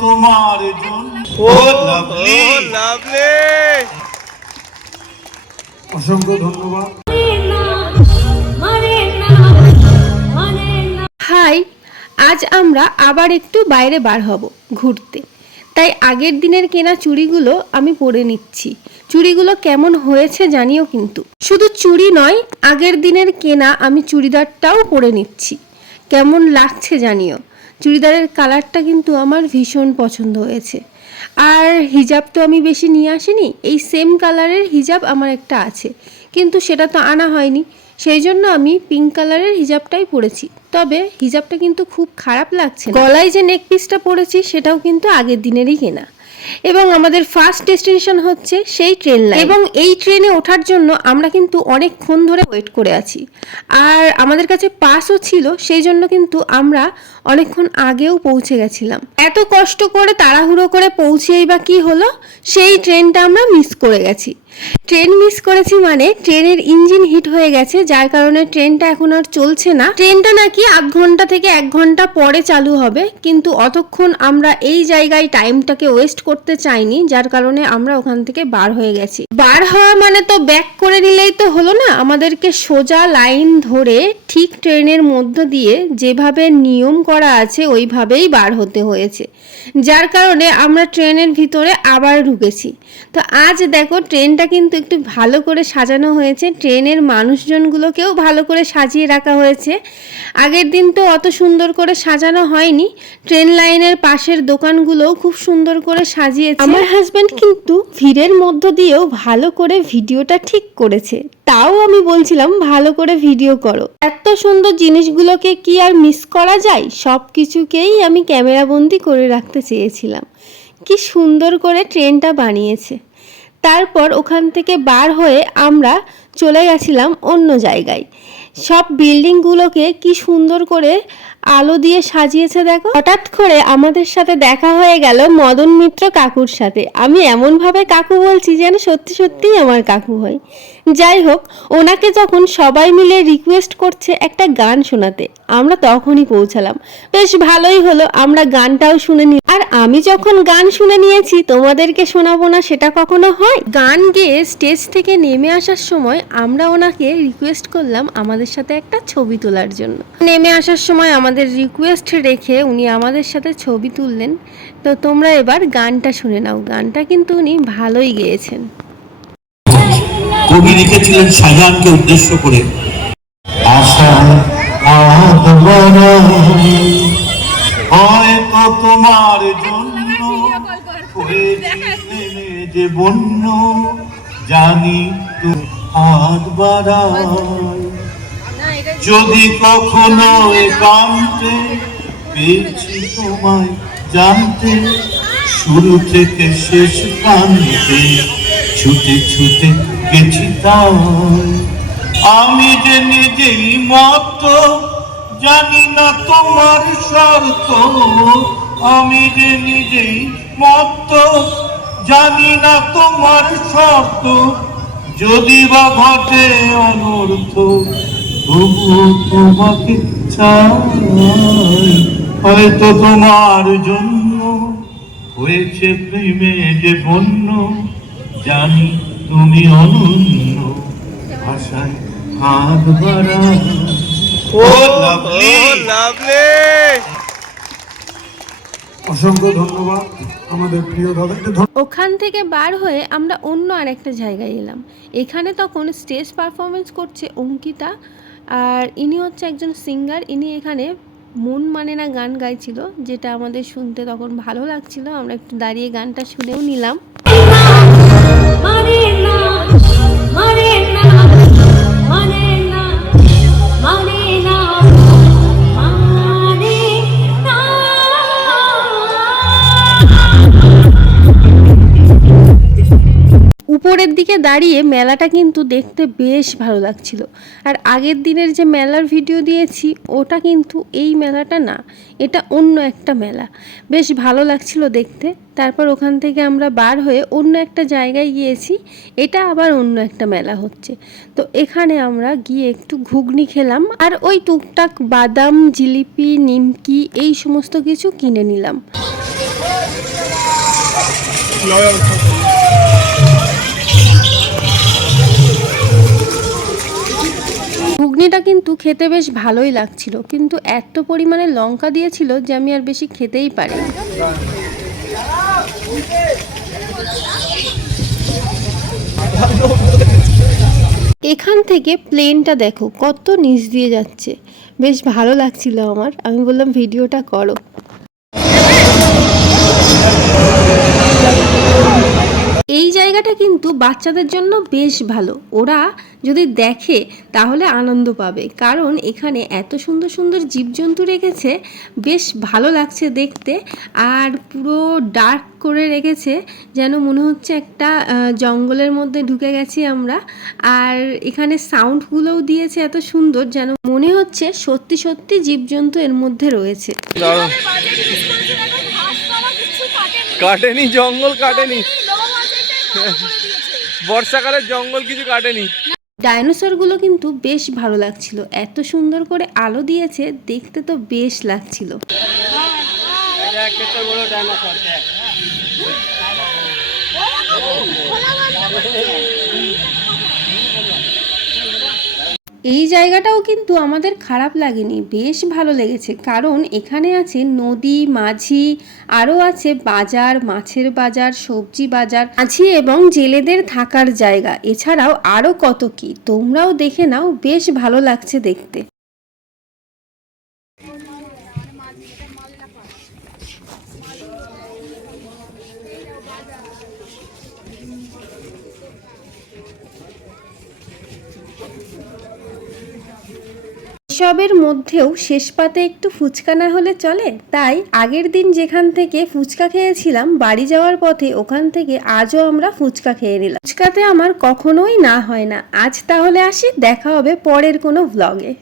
তোমার জন্য। ও লাভলি। লাভলি। অসংখ্য ধন্যবাদ। হাই আজ আমরা আবার একটু বাইরে বার হব ঘুরতে। তাই আগের দিনের কেনা চুড়িগুলো আমি পরে নিচ্ছি। চুড়িগুলো কেমন হয়েছে জানিও কিন্তু। শুধু চুড়ি নয় আগের দিনের কেনা আমি চুড়িদারটাও পরে নিচ্ছি। কেমন লাগছে জানিও। চুড়িদারের কালারটা কিন্তু আমার ভীষণ পছন্দ হয়েছে। আর হিজাব তো আমি বেশি নিয়ে আসিনি, এই সেম কালারের হিজাব আমার একটা আছে। কিন্তু সেটা তো আনা হয়নি, সেই জন্য আমি পিঙ্ক কালারের হিজাবটাই পরেছি। তবে হিজাবটা কিন্তু খুব খারাপ লাগছে গলায় যে নেক পিসটা পরেছি, সেটাও কিন্তু আগের দিনেরই কেনা। এবং আমাদের ফার্স্ট ডেস্টিনেশন হচ্ছে সেই ট্রেন লাইন এবং এই ট্রেনে ওঠার জন্য আমরা কিন্তু অনেকক্ষণ ধরে ওয়েট করে আছি। আর আমাদের কাছে পাসও ছিল, সেই জন্য কিন্তু আমরা অনেকক্ষণ আগেও পৌঁছে গেছিলাম। এত কষ্ট করে তাড়াহুড়ো করে পৌঁছেই বা কি হলো? সেই ট্রেনটা আমরা মিস করে গেছি। ট্রেন মিস করেছি মানে ট্রেনের ইঞ্জিন হিট হয়ে গেছে, যার কারণে ট্রেনটা এখন আর চলছে না। ট্রেনটা নাকি আধ ঘণ্টা থেকে এক ঘণ্টা পরে চালু হবে, কিন্তু অতক্ষণ আমরা এই জায়গায় টাইমটাকে ওয়েস্ট করতে চাইনি, যার কারণে আমরা ওখান থেকে বার হয়ে গেছি। বার হওয়া মানে তো ব্যাক করে নিলেই তো হলো না, আমাদেরকে সোজা লাইন ধরে ঠিক ট্রেনের মধ্য দিয়ে যেভাবে নিয়ম করা আছে, ওইভাবেই বার হতে হয়েছে। যার কারণে আমরা ট্রেনের ভিতরে আবার ঢুকেছি। তো আজ দেখো, ট্রেনটা কিন্তু একটু ভালো করে সাজানো হয়েছে। ট্রেনের মানুষজনগুলোকেও ভালো করে সাজিয়ে রাখা হয়েছে। আগের দিন তো অত সুন্দর করে সাজানো হয়নি। ট্রেন লাইনের পাশের দোকানগুলোও খুব সুন্দর করে সাজিয়েছে। আমার হাজব্যান্ড কিন্তু ভিড়ের মধ্য দিয়েও ভালো করে ভিডিওটা ঠিক করেছে। তাও আমি বলছিলাম, ভালো করে ভিডিও করো। এত সুন্দর জিনিসগুলোকে কি আর মিস করা যায়? সব কিছুকেই আমি ক্যামেরাবন্দি করে রাখতে চেয়েছিলাম। কি সুন্দর করে ট্রেনটা বানিয়েছে। তারপর ওখান থেকে বার হয়ে আমরা চলে গেছিলাম অন্য জায়গায়। সব বিল্ডিংগুলোকে কি সুন্দর করে আলো দিয়ে সাজিয়েছে দেখো। হঠাৎ করে আমাদের সাথে দেখা হয়ে গেল মদন মিত্র কাকুর সাথে। আমি এমনভাবে কাকু বলছি যেন সত্যি সত্যিই আমার কাকু হয়। যাই হোক, ওনাকে যখন সবাই মিলে রিকোয়েস্ট করছে একটা গান শোনাতে, আমরা তখনই পৌঁছালাম। বেশ ভালোই হলো, আমরা গানটাও শুনে নি আর আমি যখন গান শুনে নিয়েছি তোমাদেরকে শোনাবো না সেটা কখনো হয় গান গেয়ে স্টেজ থেকে নেমে আসার সময় আমরা ওনাকে রিকোয়েস্ট করলাম আমাদের সাথে একটা ছবি তোলার জন্য নেমে আসার সময় আমাদের রিকোয়েস্ট রেখে উনি আমাদের সাথে ছবি তুললেন তো তোমরা এবার গানটা শুনে নাও গানটা কিন্তু উনি ভালোই গেয়েছেন কবি লিখেছিলেন শাহজাহানকে উদ্দেশ্য করে আশা হয়তো তোমার জন্য যে বন্য জানি তো হাত বাড়াই যদি কখনো একান্তে পেয়েছি তোমায় জানতে। শুরু থেকে শেষ প্রান্তে ছুটে ছুটে গেছি তাই। আমি যে নিজেই মত জানি না তোমার শর্ত। আমি যে নিজেই মত জানি না তোমার শর্ত। যদি বা ঘটে অনর্থ তবুও তোমাকে চাই। হয়তো তোমার জন্য হয়েছে প্রেমে যে বন্য জানি তুমি অনন্য আশায় হাত বাড়া ও লাভলি। লাভলি। অসংখ্য ধন্যবাদ। আমাদের প্রিয় দাদাকে ওখান থেকে বার হয়ে আমরা অন্য আরেকটা জায়গায় এলাম। এখানে তখন স্টেজ পারফরমেন্স করছে অঙ্কিতা আর ইনি হচ্ছে একজন সিঙ্গার। ইনি এখানে মন মানে না গান গাইছিল যেটা আমাদের শুনতে তখন ভালো লাগছিল। আমরা একটু দাঁড়িয়ে গানটা শুনেও নিলাম। উপরের দিকে দাঁড়িয়ে মেলাটা কিন্তু দেখতে বেশ ভালো লাগছিল। আর আগের দিনের যে মেলার ভিডিও দিয়েছি, ওটা কিন্তু এই মেলাটা না, এটা অন্য একটা মেলা। বেশ ভালো লাগছিল দেখতে। তারপর ওখান থেকে আমরা বার হয়ে অন্য একটা জায়গায় গিয়েছি, এটা আবার অন্য একটা মেলা হচ্ছে। তো এখানে আমরা গিয়ে একটু ঘুগনি খেলাম আর ওই টুকটাক বাদাম, জিলিপি, নিমকি, এই সমস্ত কিছু কিনে নিলাম। ঘুগনিটা কিন্তু খেতে বেশ ভালোই লাগছিল, কিন্তু এত পরিমাণে লঙ্কা দিয়েছিল যে আমি আর বেশি খেতেই পারি এখান থেকে প্লেনটা দেখো, কত নিচ দিয়ে যাচ্ছে। বেশ ভালো লাগছিল আমার, আমি বললাম, ভিডিওটা করো। এই জায়গাটা কিন্তু বাচ্চাদের জন্য বেশ ভালো। ওরা যদি দেখে তাহলে আনন্দ পাবে। কারণ এখানে এত সুন্দর সুন্দর জীবজন্তু রেখেছে বেশ ভালো লাগছে দেখতে। আর পুরো ডার্ক করে রেখেছে যেন মনে হচ্ছে একটা জঙ্গলের মধ্যে ঢুকে গেছি আমরা। আর এখানে সাউন্ডগুলোও দিয়েছে এত সুন্দর যেন মনে হচ্ছে সত্যি সত্যি জীবজন্তু এর মধ্যে রয়েছে। কাটেনি জঙ্গল কাটেনি। বর্ষাকালের জঙ্গল কিছু কাটেনি। ডাইনোসরগুলো কিন্তু বেশ ভালো লাগছিল। এত সুন্দর করে আলো দিয়েছে দেখতে তো বেশ লাগছিল। এই জায়গাটাও কিন্তু আমাদের খারাপ লাগেনি, বেশ ভালো লেগেছে। কারণ এখানে আছে নদী, মাঝি, আরও আছে বাজার, মাছের বাজার, সবজি বাজার, মাঝি এবং জেলেদের থাকার জায়গা। এছাড়াও আরও কত কি, তোমরাও দেখে নাও, বেশ ভালো লাগছে দেখতে। সবের মধ্যেও শেষ পাতে একটু ফুচকা না হলে চলে? তাই আগের দিন যেখান থেকে ফুচকা খেয়েছিলাম, বাড়ি যাওয়ার পথে ওখান থেকে আজও আমরা ফুচকা খেয়ে নিলাম। ফুচকাতে আমার কখনোই না হয় না। আজ তাহলে আসি, দেখা হবে পরের কোনো ভ্লগে